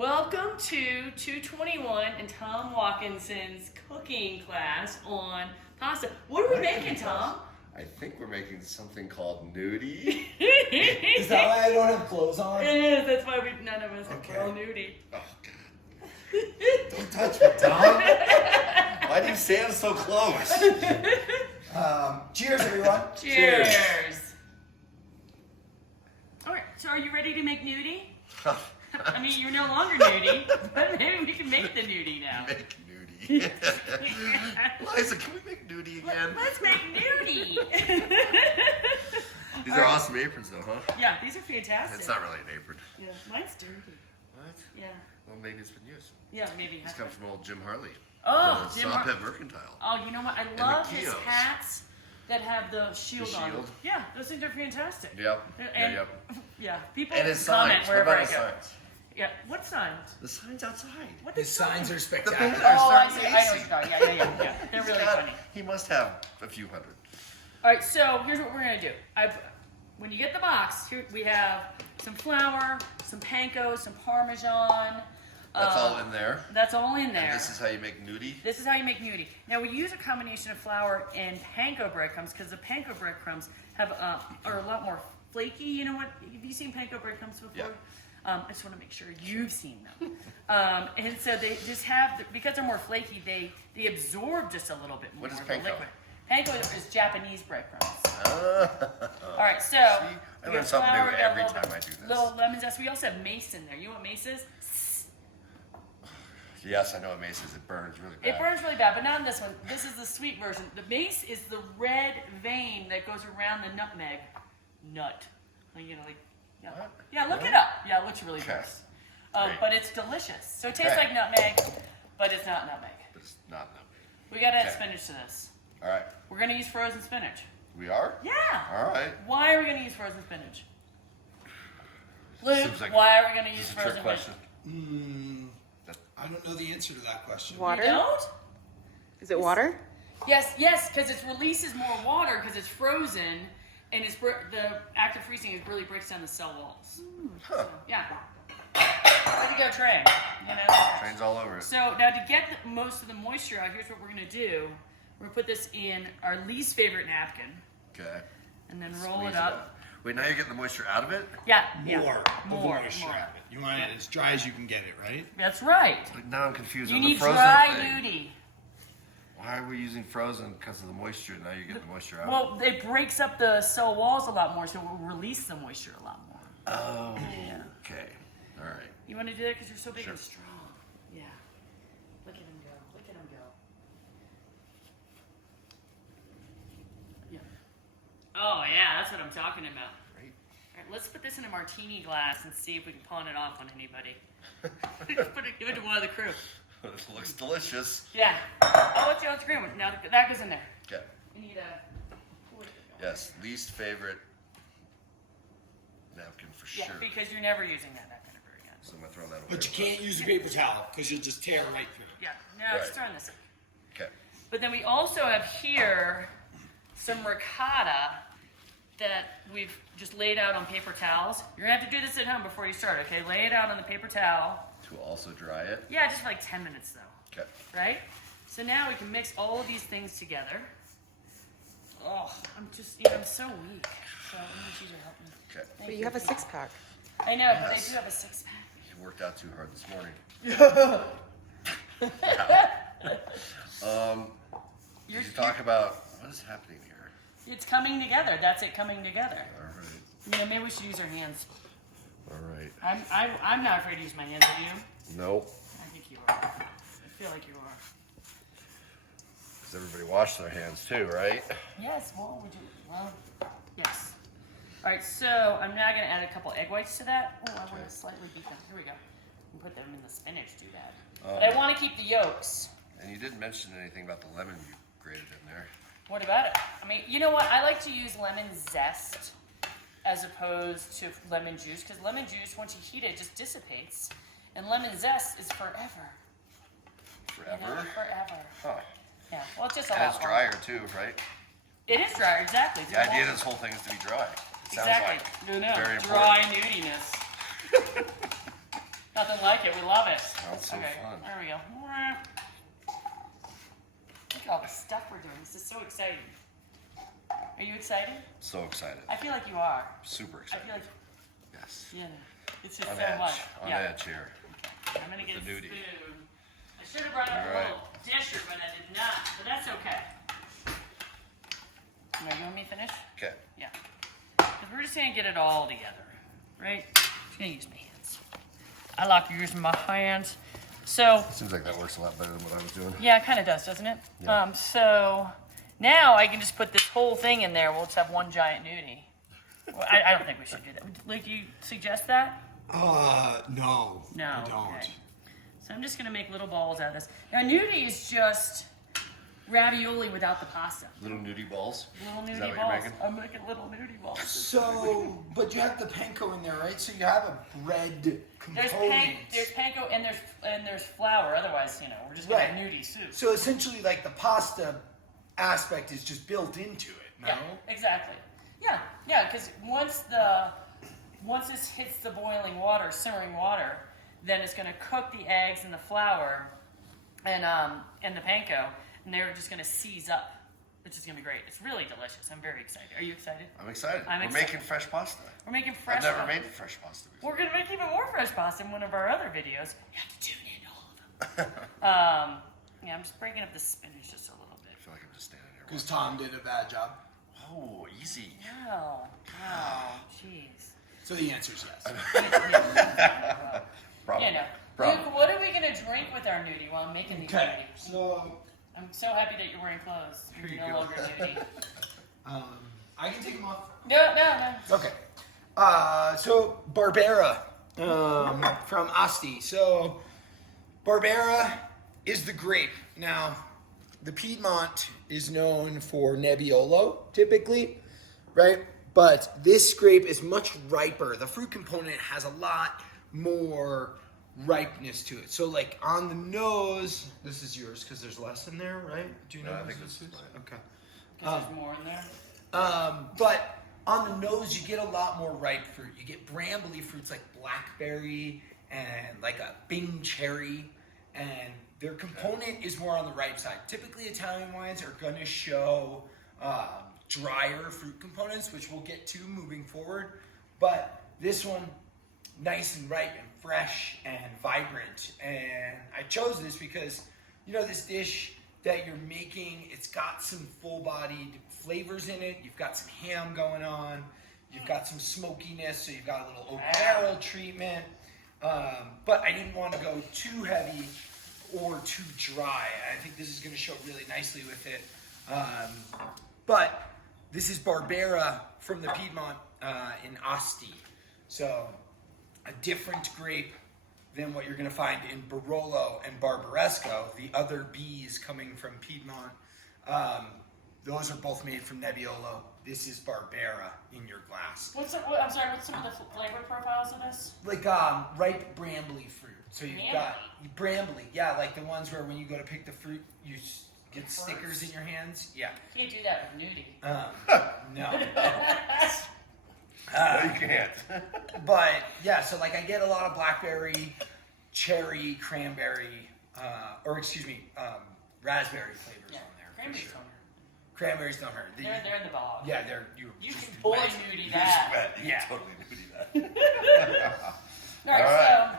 Welcome to 221 and Tom Watkinson's cooking class on pasta. What are we making, Tom? I think we're making something called Nudi. Is that why I don't have clothes on? It is. That's why none of us have real nudie. Oh, God. Don't touch me, Tom. Why do you stand so close? Cheers, everyone. Cheers. All right. So, are you ready to make nudie? I mean, you're no longer nudie, but maybe we can make the nudie now. Make Nudi. Liza, can we make Nudi again? Let's make nudie. These are awesome aprons, though, huh? Yeah, these are fantastic. It's not really an apron. Yeah, mine's dirty. What? Yeah. Well, maybe it's been used. Yeah, maybe. These come from old Jim Harley. Oh, Jim Harley. Mercantile. Oh, you know what? I the love his kiosks. hats that have the shield on them. shield? Yeah, those things are fantastic. Yep. And, Yep. Yeah, people And his comment signs. wherever What I about go. his signs? Yeah, what signs? The signs outside. What The signs are The spectacular. banners. Oh, I They're see. I know what amazing. you're talking about. Yeah. They're really funny. He must have a few hundred. All right, so here's what we're gonna do. When you get the box, here we have some flour, some panko, some Parmesan. That's all in there. That's all in there. And this is how you make Nudi. This is how you make Nudi. Now we use a combination of flour and panko breadcrumbs because the panko breadcrumbs have are a lot more flaky. You know what? Have you seen panko breadcrumbs before? Yeah. I just want to make sure you've seen them. And so they just have, because they're more flaky, they absorb just a little bit more What is of the panko? liquid. Panko is Japanese breadcrumbs. All All right, so I we learn got something flour, new we got every little- time I do this. Little lemon zest. We also have mace in there. You know what mace is? Yes, I know what mace is. It burns really bad. It burns really bad, but not in this one. This is the sweet version. The mace is the red vein that goes around the nutmeg nut. Like, you know, like, yeah. What? Yeah, look Really? it up. Yeah, it looks really Okay. gross. Great. But it's delicious. So it tastes Okay. like nutmeg, but it's not nutmeg. But it's not nutmeg. We gotta add Okay. spinach to this. All right. We're gonna use frozen spinach. We are? Yeah. All right. Why are we gonna use frozen spinach? Luke, Seems like why are we gonna use It's a frozen trick question. spinach? I don't know the answer to that question. Water? You don't? Is it water? Yes, because it releases more water because it's frozen, and the active freezing it really breaks down the cell walls. Huh. So, yeah. Way to go, Trey. You know. Trains all over it. So now to get most of the moisture out, here's what we're gonna do. We're gonna put this in our least favorite napkin, Okay. and then roll Squeeze it up. Wait, now you're getting the moisture out of it? Yeah. More moisture out of it. You want it as dry as you can get it, right? That's right. Like, now I'm confused You on need the frozen dry thing. nudie. Why are we using frozen? Because of the moisture. Now you're getting the moisture out. Well, it breaks up the cell walls a lot more, so it will release the moisture a lot more. Oh. Yeah. Okay. All right. You want to do that because you're so big Sure. and strong. Yeah. Look at him go. Look at him go. Yeah. Oh, yeah, that's what I'm talking about. Great. All right, let's put this in a martini glass and see if we can pawn it off on anybody. Give it to one of the crew. This looks delicious. Yeah. Oh, it's a green one. Now that goes in there. Okay. We need a. Yes. Least favorite napkin for Yeah, sure. because you're never using that napkin ever again. So I'm gonna throw that away. But you can't use a paper towel because you'll just tear right through it. Yeah. Now just Right. throwing this in. Okay. But then we also have here some ricotta that we've just laid out on paper towels. You're gonna have to do this at home before you start, okay? Lay it out on the paper towel. To also dry it. Yeah, just for like 10 minutes though, Okay. right? So now we can mix all of these things together. Oh, I'm so weak. So I'm gonna need you to help me. Okay. Thank But you have a six-pack. I know, but Yes. they do have a six-pack. You worked out too hard this morning. Did you talk about what is happening here? It's coming together. That's it coming together. All right. You know, maybe we should use our hands. All right. I'm not afraid to use my hands. Are you? Nope. I think you are. I feel like you are. Because everybody washed their hands too, right? Yes, yes. All right, so I'm now going to add a couple egg whites to that. Oh, I want to slightly beat them. Here we go. And put them in the spinach, do that. But I want to keep the yolks. And you didn't mention anything about the lemon you grated in there. What about it? I mean, you know what? I like to use lemon zest as opposed to lemon juice, because lemon juice, once you heat it, just dissipates. And lemon zest is forever. Forever? You know, forever. Huh. Yeah, well, it's just a And lot it's longer. drier too, right? It is drier, exactly. The idea of this whole thing is to be dry. It sounds Exactly. like No, very dry important. nudiness. Nothing like it. We love it. Sounds so Okay, fun. there we go. Look at all the stuff we're doing. This is so exciting. Are you excited? So excited. I feel like you are. Super I excited. feel like, Yes. yeah, it's just On so edge. much. On Yeah. edge here. I'm gonna get a The Nudi. spoon. I should have brought up All a right. little disher, but I did not. But that's okay. Now, you want me to finish? Okay. Yeah. Because we're just gonna get it all together, right? I'm just gonna use my hands. I like using my hands. So, Seems like that works a lot better than what I was doing. yeah, it kind of does, doesn't it? Yeah. So now I can just put this whole thing in there. We'll just have one giant nudie. Well, I don't think we should do that. Like, you suggest that? No. No. I don't. Okay. So I'm just gonna make little balls out of this. Now, nudie is just ravioli without the pasta. Little nudie balls. Little Is nudie that what balls. you're making? I'm making little nudie balls. So, but you have the panko in there, right? So you have a bread component. There's panko and there's flour. Otherwise, we're just gonna have Right. nudie soup. So essentially, like the pasta aspect is just built into it. No. Yeah, exactly. Yeah, because once this hits the boiling water, simmering water, then it's gonna cook the eggs and the flour and the panko, and they're just gonna seize up, which is gonna be great. It's really delicious. I'm very excited. Are you excited? I'm excited. I'm We're excited. making fresh pasta. We're making fresh. I've never pasta. made fresh pasta before. We're gonna make even more fresh pasta in one of our other videos. You have to tune in to all of them. Yeah, I'm just breaking up the spinach just a little bit. I feel like I'm just standing here. Because Tom did a bad job. Oh, easy. No, jeez. So the answer is yes. Problem. Yeah, no. Problem. Luke, what are we gonna drink with our nudie while I'm making these Okay. nudies? So I'm so happy that you're wearing clothes. Here you You're no go. longer nudie. I can take them off. No. Okay. So Barbera from Asti. So Barbera is the grape. Now, the Piedmont is known for Nebbiolo, typically, right? But this grape is much riper. The fruit component has a lot more ripeness to it. So, like on the nose, this is yours because there's less in there, right? Do you know? No, I what think this this is is? mine. Okay. Because there's more in there. But on the nose, you get a lot more ripe fruit. You get brambly fruits like blackberry and like a Bing cherry, and their component is more on the ripe side. Typically, Italian wines are going to show drier fruit components, which we'll get to moving forward. But this one, nice and ripe and fresh and vibrant. And I chose this because, this dish that you're making, it's got some full-bodied flavors in it. You've got some ham going on. You've got some smokiness, so you've got a little oak barrel treatment. But I didn't want to go too heavy or too dry. I think this is going to show really nicely with it. But this is Barbera from the Piedmont in Asti. So a different grape than what you're going to find in Barolo and Barbaresco, the other B's coming from Piedmont. Those are both made from Nebbiolo. This is Barbera in your glass. I'm sorry, what's some of the flavor profiles of this? Like ripe brambly fruit. So you've got brambly, yeah, like the ones where when you go to pick the fruit, you get stickers in your hands. Yeah. You can't do that with nudie. No. No, you can't. But yeah, so like I get a lot of blackberry, cherry, cranberry, raspberry flavors on there. for Cranberries sure. don't hurt. Cranberries don't hurt. They're in the bog. Yeah, they're You just can boy wet. nudie You're that. just wet. You Yeah. can totally nudie that. All right, All right. so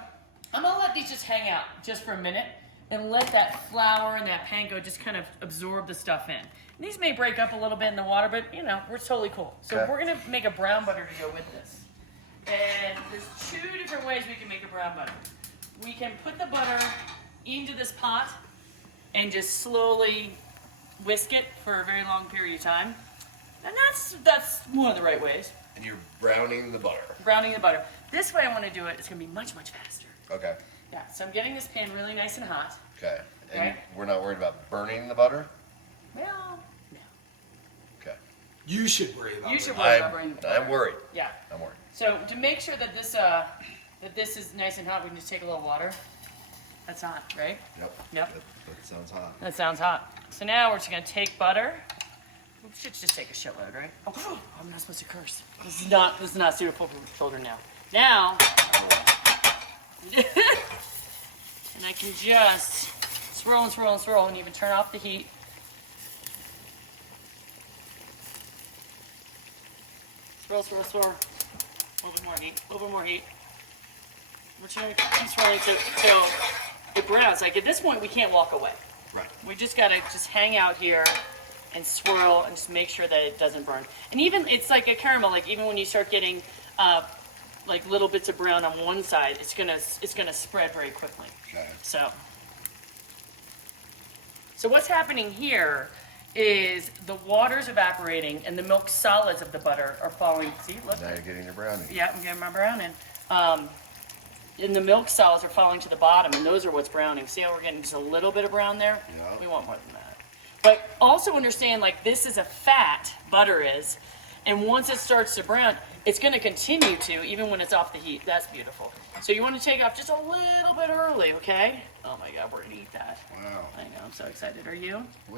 I'm gonna let these just hang out just for a minute and let that flour and that panko just kind of absorb the stuff in. And these may break up a little bit in the water, but we're totally cool. So Okay. we're gonna make a brown butter to go with this. And there's two different ways we can make a brown butter. We can put the butter into this pot and just slowly whisk it for a very long period of time. And that's one of the right ways. And you're browning the butter. Browning the butter. This way I want to do it, it's gonna be much, much faster. Okay. Yeah, so I'm getting this pan really nice and hot. Okay. And Right. we're not worried about burning the butter? Well, no. Okay. You should worry about You should it. worry about burning the butter. I'm worried. Yeah. I'm worried. So to make sure that this is nice and hot, we can just take a little water. That's hot, right? Yep. Yep. That sounds hot. That sounds hot. So now we're just gonna take butter. We should just take a shitload, right? Oh, I'm not supposed to curse. This is not suitable for children now. Now. And I can just swirl and swirl and swirl and even turn off the heat. Swirl, swirl, swirl. A little bit more heat, a little bit more heat. We're trying to keep swirling till it browns. Like at this point, we can't walk away. Right. We just gotta just hang out here and swirl and just make sure that it doesn't burn. And even, it's like a caramel, like even when you start getting like little bits of brown on one side, it's gonna spread very quickly. Okay. So what's happening here is the water's evaporating and the milk solids of the butter are falling. See, look. Now you're getting your brownie. Yeah, I'm getting my brown in. And the milk solids are falling to the bottom, and those are what's browning. See how we're getting just a little bit of brown there? Yeah. We want more than that. But also understand, like, this is a fat, butter is, and once it starts to brown, it's going to continue to, even when it's off the heat. That's beautiful. So you want to take off just a little bit early, okay? Oh my God, we're going to eat that. Wow. I know, I'm so excited. Are you? I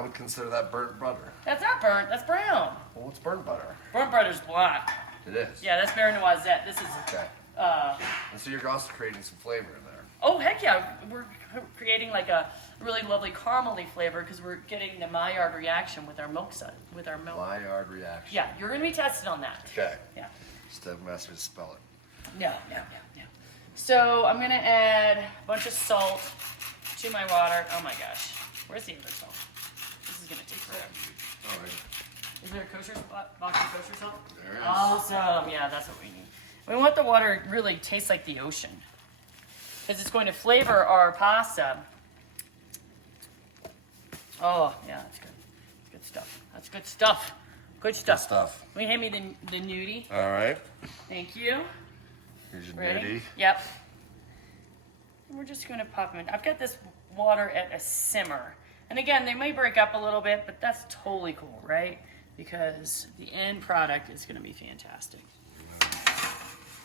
would consider that burnt butter. That's not burnt, that's brown. Well, what's burnt butter? Burnt butter's black. It is. Yeah, that's Beurre Noisette. This is, Okay. And so you're also creating some flavor in there. oh heck yeah, we're creating like a really lovely caramely flavor because we're getting the Maillard reaction with our milk with our milk. Maillard reaction. Yeah, you're gonna be tested on that. Okay. Yeah. Just have master to spell it. Yeah. So I'm gonna add a bunch of salt to my water. Oh my gosh, where's the other salt? This is gonna take forever. All right. Is there a kosher box of kosher salt? There is. Awesome. Yeah, that's what we need. We want the water to really taste like the ocean because it's going to flavor our pasta. Oh, yeah, that's good. Good stuff. That's good stuff. Good stuff. Good stuff. Will you hand me the Nudi? All right. Thank you. Here's your Ready? Nudi. Yep. And we're just going to pop them in. I've got this water at a simmer. And again, they may break up a little bit, but that's totally cool, right? Because the end product is going to be fantastic.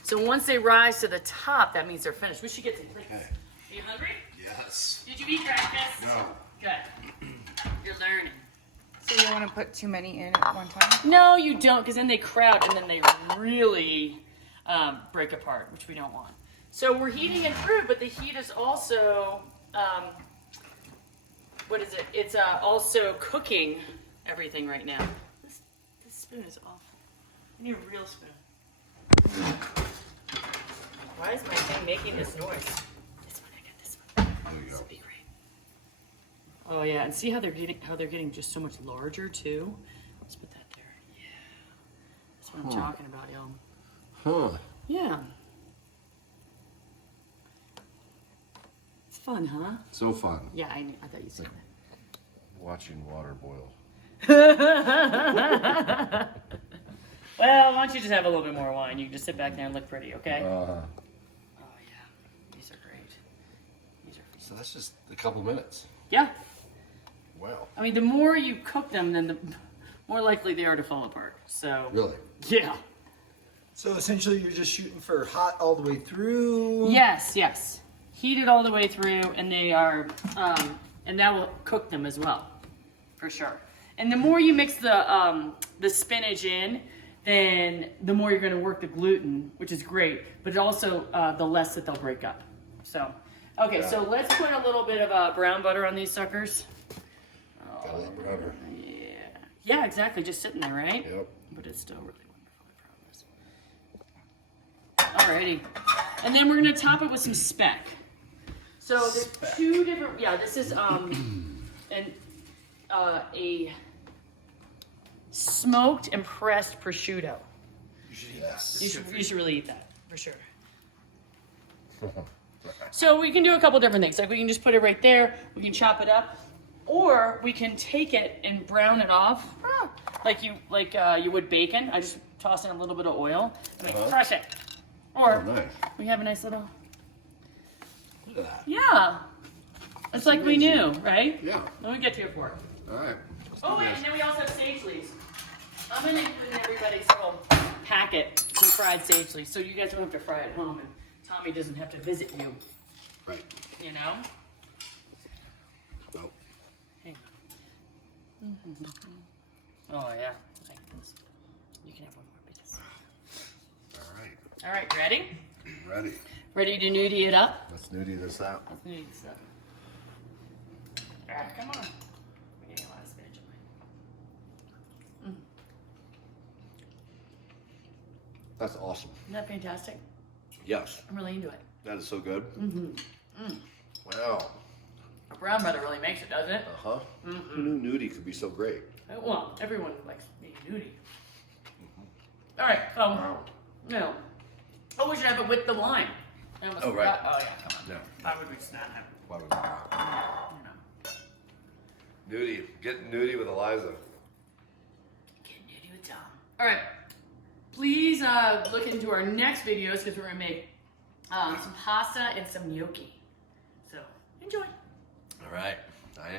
So once they rise to the top, that means they're finished. We should get some plates. Okay. Are you hungry? Yes. Did you eat breakfast? No. Good. You're learning. So you don't want to put too many in at one time? No, you don't, because then they crowd and then they really break apart, which we don't want. So we're heating it through, but the heat is also, what is it? It's also cooking everything right now. This spoon is awful. I need a real spoon. Why is my thing making this noise? This one, I got this one. There you This go. would be great. Oh yeah, and see how they're getting just so much larger too. Let's put that there. Yeah, that's what I'm talking about, y'all. Huh. Yeah, it's fun, huh? So fun. Yeah, I thought you said Watching water boil. that. Well, why don't you just have a little bit more wine? You can just sit back there and look pretty, okay? Oh yeah, these are great. These are. So that's just a couple minutes. Yeah. Wow. I mean, the more you cook them, then the more likely they are to fall apart. So. Really? Yeah. So essentially, you're just shooting for hot all the way through. Yes, yes. Heat it all the way through, and they are, and that will cook them as well, for sure. And the more you mix the spinach in, then the more you're going to work the gluten, which is great. But also, the less that they'll break up. So, okay, so let's put a little bit of brown butter on these suckers. Got a lot browner. Yeah. Yeah, exactly. Just sitting there, right? Yep. But it's still really wonderful, I promise. Alrighty. And then we're gonna top it with some speck. So there's two different, yeah, this is a smoked and pressed prosciutto. You should eat that. You should really eat that, for sure. So we can do a couple different things. Like we can just put it right there, we can chop it up, or we can take it and brown it off, like you would bacon. I just toss in a little bit of oil and I crush it. Or Oh, nice. we have a nice little, Look at that. yeah. It's like we knew, right? Yeah. Let me get you a fork. All right. Oh wait, and then we also have sage leaves. I'm gonna put in everybody's little packet some fried sage leaves, so you guys don't have to fry at home, and Tommy doesn't have to visit you. Right. You know? Nope. Hang on. Oh yeah. Like this. You can have one more piece. All right. All right, ready? Ready. Ready to nudie it up? Let's nudie this out. Let's nudie this up. Ah, come on. We need a lot of spinach in mine. That's awesome. Isn't that fantastic? Yes, I'm really into it. that is so good. Mm-hmm. Wow. Brown butter really makes it, doesn't it? Uh huh. Who knew nudie could be so great? Well, everyone likes being nudie. All right, no. Oh, we should have it with the lime. I almost Oh, right. forgot. Oh, yeah, come on. No. Why would we just not have it? Why would we not? You know. Nudie. Get nudie with Eliza. Get nudie with Tom. All right. Please look into our next videos because we're going to make some pasta and some gnocchi. So, enjoy. All right. I am.